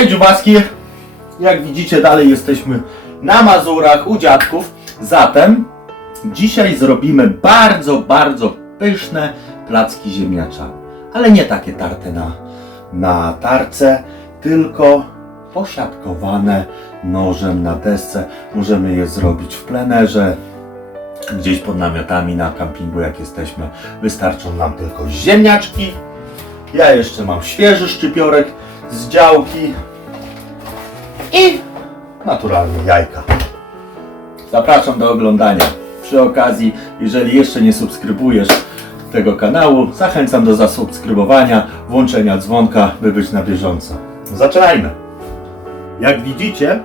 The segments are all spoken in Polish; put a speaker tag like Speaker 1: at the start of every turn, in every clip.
Speaker 1: Hej dziubaski! Jak widzicie dalej jesteśmy na Mazurach u dziadków. Zatem dzisiaj zrobimy bardzo, bardzo pyszne placki ziemniaczane. Ale nie takie tarte na, na tarce, tylko posiadkowane nożem na desce. Możemy je zrobić w plenerze, gdzieś pod namiotami na kampingu jak jesteśmy. Wystarczą nam tylko ziemniaczki. Ja jeszcze mam świeży szczypiorek z działki i naturalnie jajka. Zapraszam do oglądania. Przy okazji, jeżeli jeszcze nie subskrybujesz tego kanału, zachęcam do zasubskrybowania, włączenia dzwonka, by być na bieżąco. Zaczynajmy! Jak widzicie,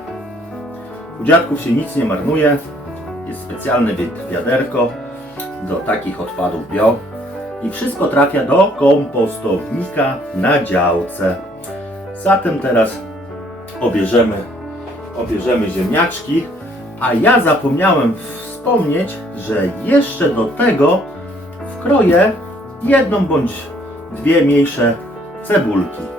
Speaker 1: u dziadków się nic nie marnuje. Jest specjalne wi- wiaderko do takich odpadów bio i wszystko trafia do kompostownika na działce. Zatem teraz obierzemy, obierzemy ziemniaczki, a ja zapomniałem wspomnieć, że jeszcze do tego wkroję jedną bądź dwie mniejsze cebulki.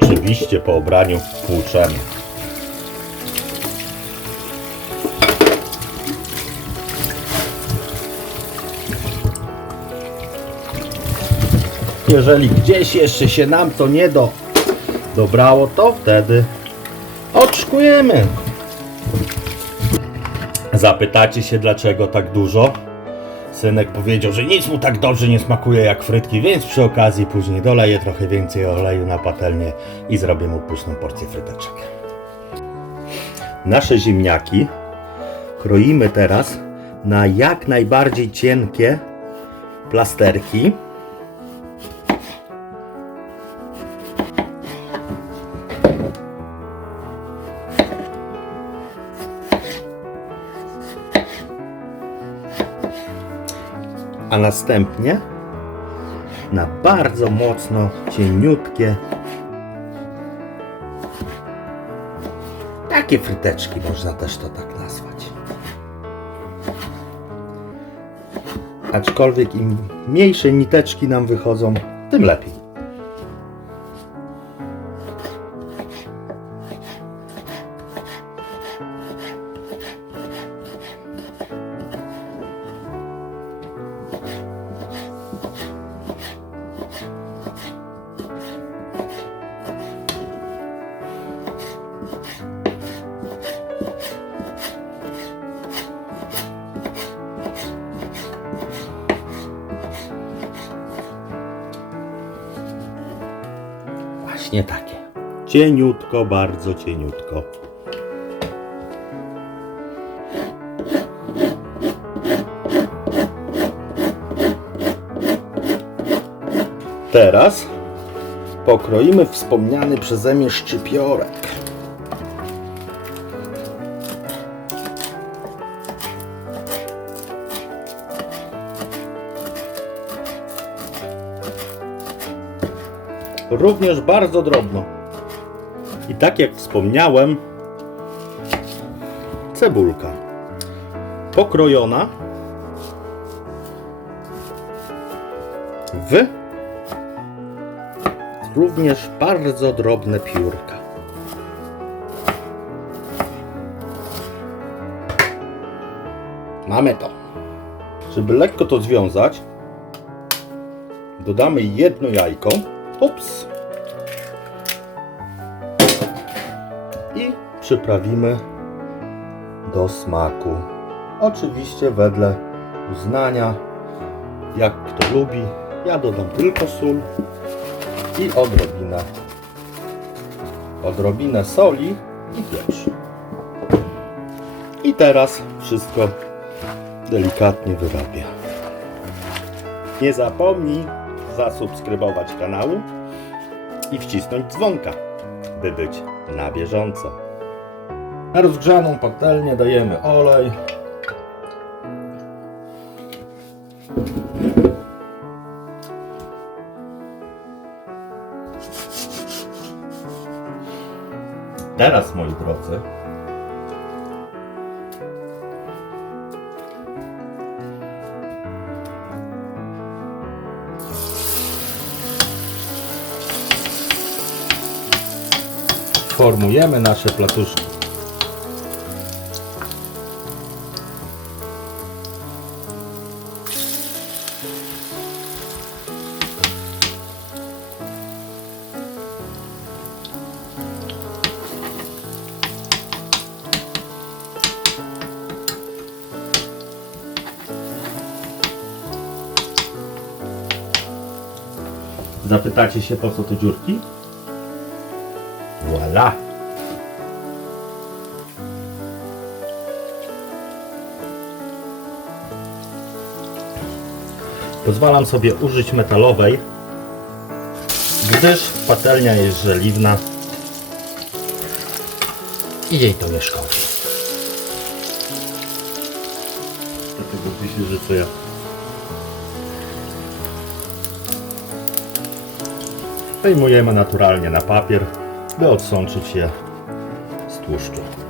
Speaker 1: Oczywiście po obraniu tłuczemy. Jeżeli gdzieś jeszcze się nam to nie do, dobrało, to wtedy oczkujemy. Zapytacie się dlaczego tak dużo? Synek powiedział, że nic mu tak dobrze nie smakuje jak frytki, więc przy okazji później doleję trochę więcej oleju na patelnię i zrobię mu pyszną porcję fryteczek. Nasze ziemniaki kroimy teraz na jak najbardziej cienkie plasterki. A następnie na bardzo mocno cieniutkie takie fryteczki można też to tak nazwać. Aczkolwiek im mniejsze niteczki nam wychodzą, tym lepiej. Właśnie takie. Cieniutko, bardzo cieniutko. Teraz pokroimy wspomniany przeze mnie szczypiorek. Również bardzo drobno. I tak jak wspomniałem, cebulka pokrojona w również bardzo drobne piórka. Mamy to. Żeby lekko to związać, dodamy jedno jajko. Ups. I przyprawimy do smaku. Oczywiście wedle uznania, jak kto lubi. Ja dodam tylko sól i odrobinę, odrobinę soli i pieprz. I teraz wszystko delikatnie wyrabię. Nie zapomnij zasubskrybować kanału i wcisnąć dzwonka, by być na bieżąco. Na rozgrzaną patelnię dajemy olej. Teraz, moi drodzy, formujemy nasze placuszki. Zapytacie się po co te dziurki? Voila! Pozwalam sobie użyć metalowej, gdyż patelnia jest żeliwna i jej to nie szkodzi. Dlatego myślę, że co ja Wyjmujemy naturalnie na papier, by odsączyć je z tłuszczu.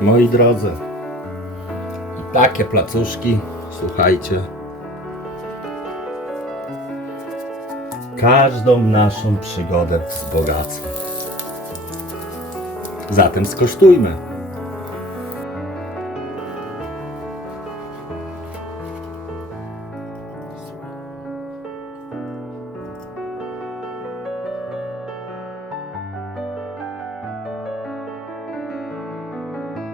Speaker 1: Moi drodzy, i takie placuszki, słuchajcie, każdą naszą przygodę wzbogacą. Zatem skosztujmy.